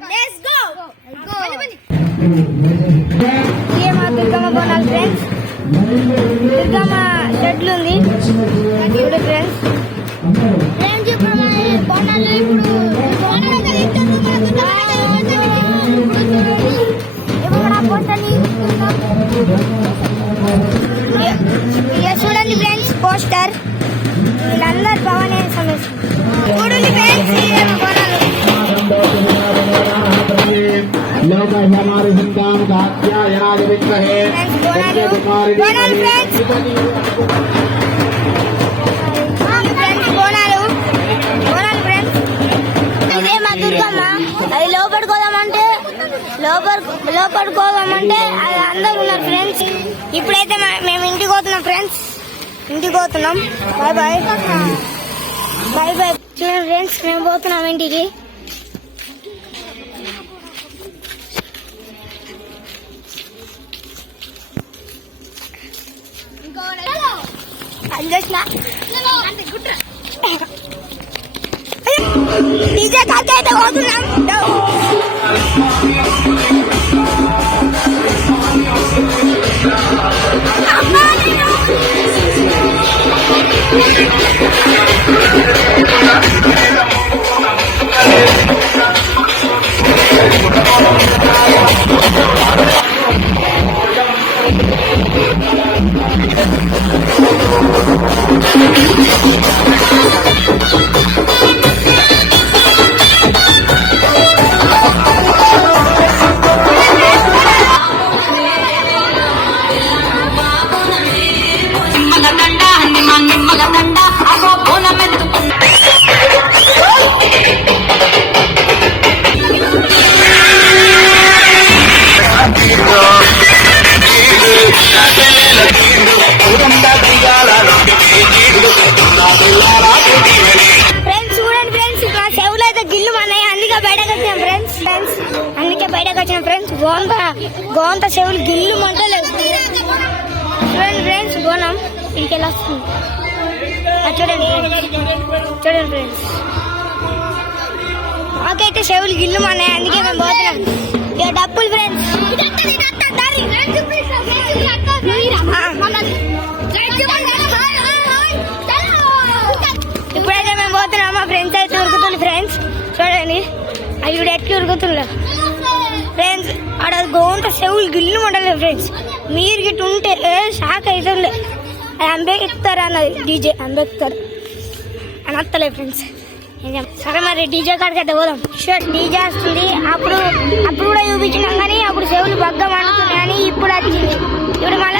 Let's go ये మా Durgamma Bonalu friends Durgamma షెడ్లు ఉంది ఇప్పుడు ఫ్రెండ్స్ ఇప్పుడు బోనాలు ఇప్పుడు చూడండి ఫ్రెండ్స్ పోస్టర్ వీళ్ళందరూ భవానీ సమస్య చూడండి ఫ్రెండ్స్ దుర్గమ్మ అది లోపడుకోదామంటే అది అందరు ఉన్నారు ఫ్రెండ్స్. ఇప్పుడైతే మేము ఇంటికి పోతున్నాం ఫ్రెండ్స్, ఇంటికి పోతున్నాం. Bye bye bye bye. చూడండి ఫ్రెండ్స్ మేము పోతున్నాం ఇంటికి. డీజే కాకి అయితే పోతున్నాం. గోంత చెవులు గిల్లు మంటలేదు. చూడండి ఫ్రెండ్స్ బోనం ఇంటికి వెళ్ళి వస్తుంది. చూడండి చూడండి ఫ్రెండ్స్ మాకైతే చెవులు గిల్లు మన్నాయి, అందుకే మేము పోతున్నాం. ఇక డబ్బులు ఫ్రెండ్స్ ఇప్పుడైతే మేము పోతున్నాం. మా ఫ్రెండ్స్ అయితే ఉరుకుతుంది ఫ్రెండ్స్. చూడండి అవి ఎట్లా ఉరుకుతున్నారు ఫ్రెండ్స్. ఆడ గోంత చెవులు గిల్లు ఉండలేదు ఫ్రెండ్స్. మీరు గిట్ట ఉంటే షాక్ అవుతుండే. అది అంబేద్కర్ అన్నది, డీజే అంబేద్కర్ అని వస్తలేదు ఫ్రెండ్స్. సరే మరి డీజే కాడికి అయితే పోదాం. డీజే వస్తుంది. అప్పుడు కూడా చూపించినాం కానీ అప్పుడు చెవులు బగ్గ మండుతున్నాయి కానీ ఇప్పుడు వచ్చింది. ఇప్పుడు మళ్ళీ